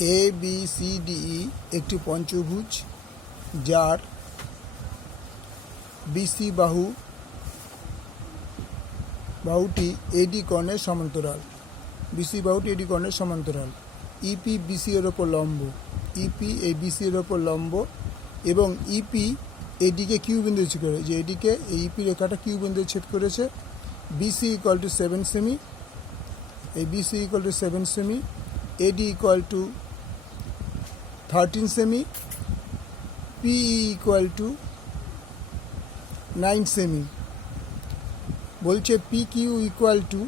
A B C D E একটি পঞ্চভুজ যার বিসি বাহুটি এডি কর্ণের সমান্তরাল। বিসি বাহুটি এডি কর্ণের সমান্তরাল। ইপি বিসি এর ওপর লম্ব, ইপি এই বিসি এর ওপর লম্ব এবং ইপি এডিকে কিউ বিন্দু ছেদ করে, যে এডিকে এই ইপি রেখাটা কিউ বিন্দু ছেদ করেছে। বিসি ইকুয়াল টু 7 সেমি, এই বিসি ইকুয়াল টু 7 সেমি, এডি ইকুয়াল টু 13 সেমি, পিই ইকুয়াল টু 9 সেমি। বলছে P Q equal to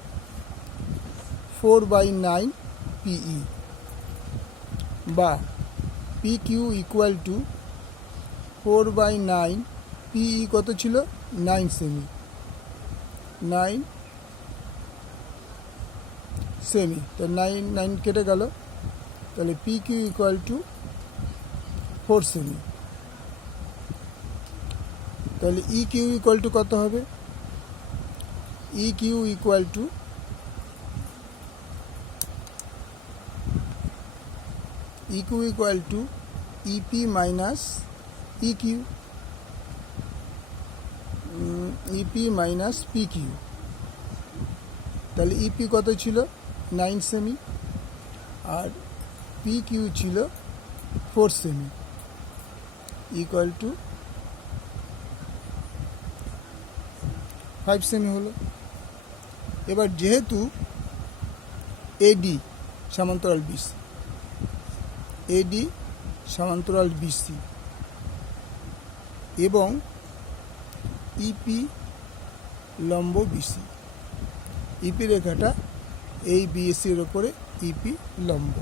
4/9 PE, বা P Q equal to 4/9 PE কত ছিল? 9 সেমি, 9 সেমি। তো 9 কেটে গেল, তাহলে পি কিউ ইকুয়াল টু 4 সেমি। তাহলে ই কিউ ইকুয়াল টু কত হবে? E Q equal to EP minus E Q, EP minus P Q. তাহলে ইপি কত ছিল? 9 সেমি, আর পি কিউ ছিল 4 সেমি, ইকুয়াল টু 5 সেমি হলো। এবার যেহেতু এডি সমান্তরাল বিসি, এডি সমান্তরাল বিসি এবং ইপি লম্ব বিসি, ইপি রেখাটা এই বিএসির ওপরে ইপি লম্ব,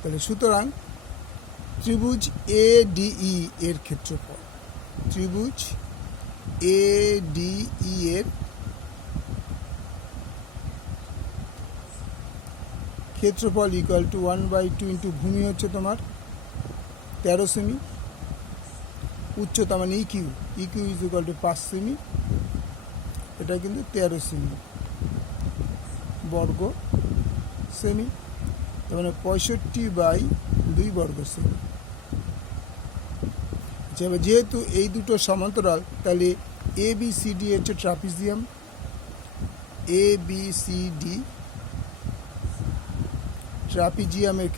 তাহলে সুতরাং ত্রিভুজ এডিই এর ক্ষেত্রফল, ত্রিভুজ এডিই এর ক্ষেত্রফল ইকুয়াল টু 1/2 ইন্টু ভূমি হচ্ছে তোমার 13 সেমি, উচ্চতা মানে EQ, EQ is equal to 5 semi, এটা কিন্তু 13 সেমি বর্গ সেমি, তার মানে 65/2 বর্গ সেমি। যেহেতু এই দুটো সমান্তরাল, তাহলে এ বি সি ডি হচ্ছে trapezium, A B C D ট্রাপিজিয়ামের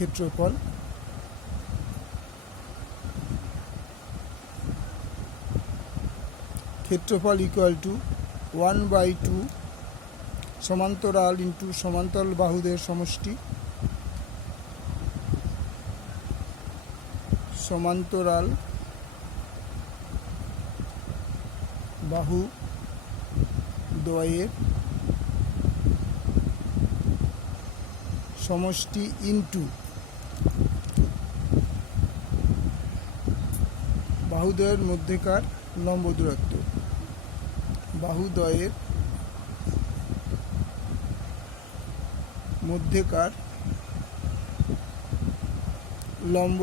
ক্ষেত্রফল ইকুয়াল টু 1/2 সমান্তরাল ইন্টু সমান্তরাল বাহুদের সমষ্টি, সমান্তরাল বাহু দ্বয়ের সমষ্টি ইন্টু বাহুদ্বয়ের মধ্যেকার লম্ব দূরত্ব, বাহুদ্বয়ের মধ্যেকার লম্ব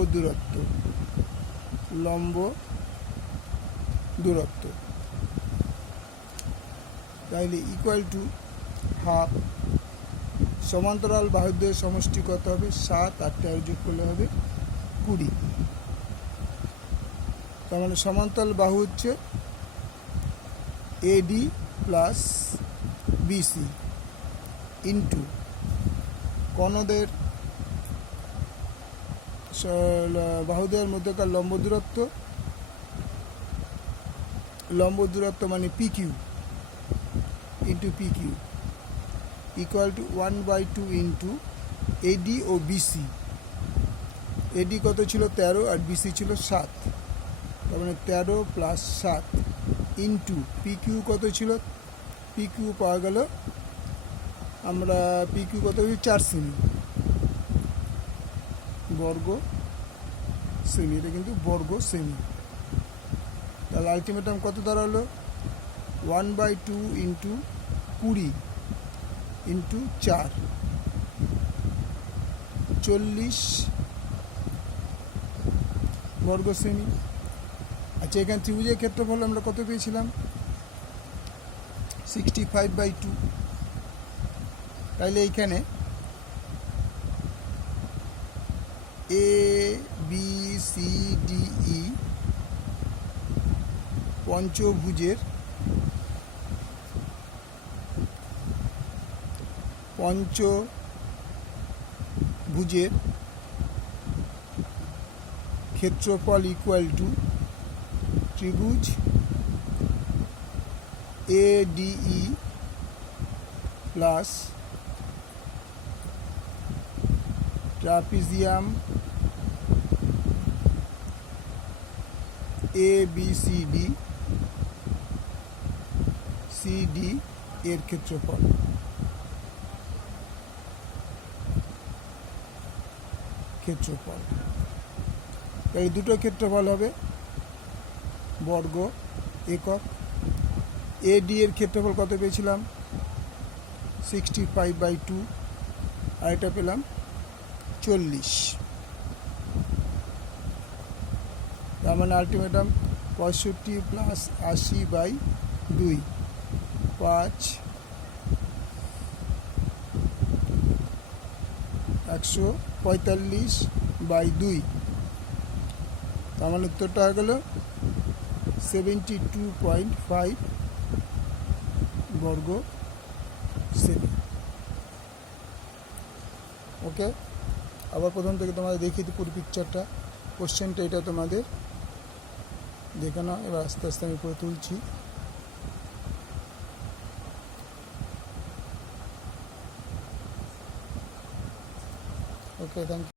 দূরত্ব, তাইলে ইকুয়াল টু হাফ। সমান্তরাল বাহুদ্বয়ের সমষ্টি কত হবে? 7 আর 13 যোগ করলে হবে 20। তার মানে সমান্তরাল বাহু হচ্ছে এডি প্লাস বিসি ইন্টু কর্ণদের বাহুদ্বয়ের মধ্যেকার লম্ব দূরত্ব মানে P Q into P Q equal to 1/2 into AD ও বিসি। এডি কত ছিল? 13 আর বিসি ছিল 7, তার মানে 13 প্লাস 7 ইন্টু পি কিউ কত ছিল? পি কিউ পাওয়া গেল আমরা, পি কিউ কত হচ্ছে 4 সেমি বর্গ সেমি, এটা কিন্তু বর্গ সেমি। তাহলে আলটিমেটাম কত দাঁড়ালো? 1/2 ইন্টু 20 ইন্টু 4, 40 বর্গ সেমি। আচ্ছা, এখানে ত্রিভুজের ক্ষেত্রফল আমরা কত পেয়েছিলাম? 65/2। তাইলে এইখানে A B C D E পঞ্চভুজের ক্ষেত্রফল ইকুয়াল টু ত্রিভুজ ADE plus trapezium ABCD CD এর ক্ষেত্রফল। এই দুটো ক্ষেত্রফল হবে বর্গ একক। AD এর ক্ষেত্রফল কত পেয়েছিলাম 65/2, আর এটা পেলাম 40। তার মানে আলটিমেটাম 65 প্লাস 80/2 5 145/2। তার মানে উত্তরটা হয়ে গেল 72.5 বর্গ সেমি। ওকে, আবার প্রথম থেকে তোমাদের দেখিয়ে দিই পুরো পিকচারটা। কোশ্চেনটা এটা তোমাদের দেখে নাও। এবার আস্তে আস্তে আমি করে তুলছি। ওকে, থ্যাংক ইউ।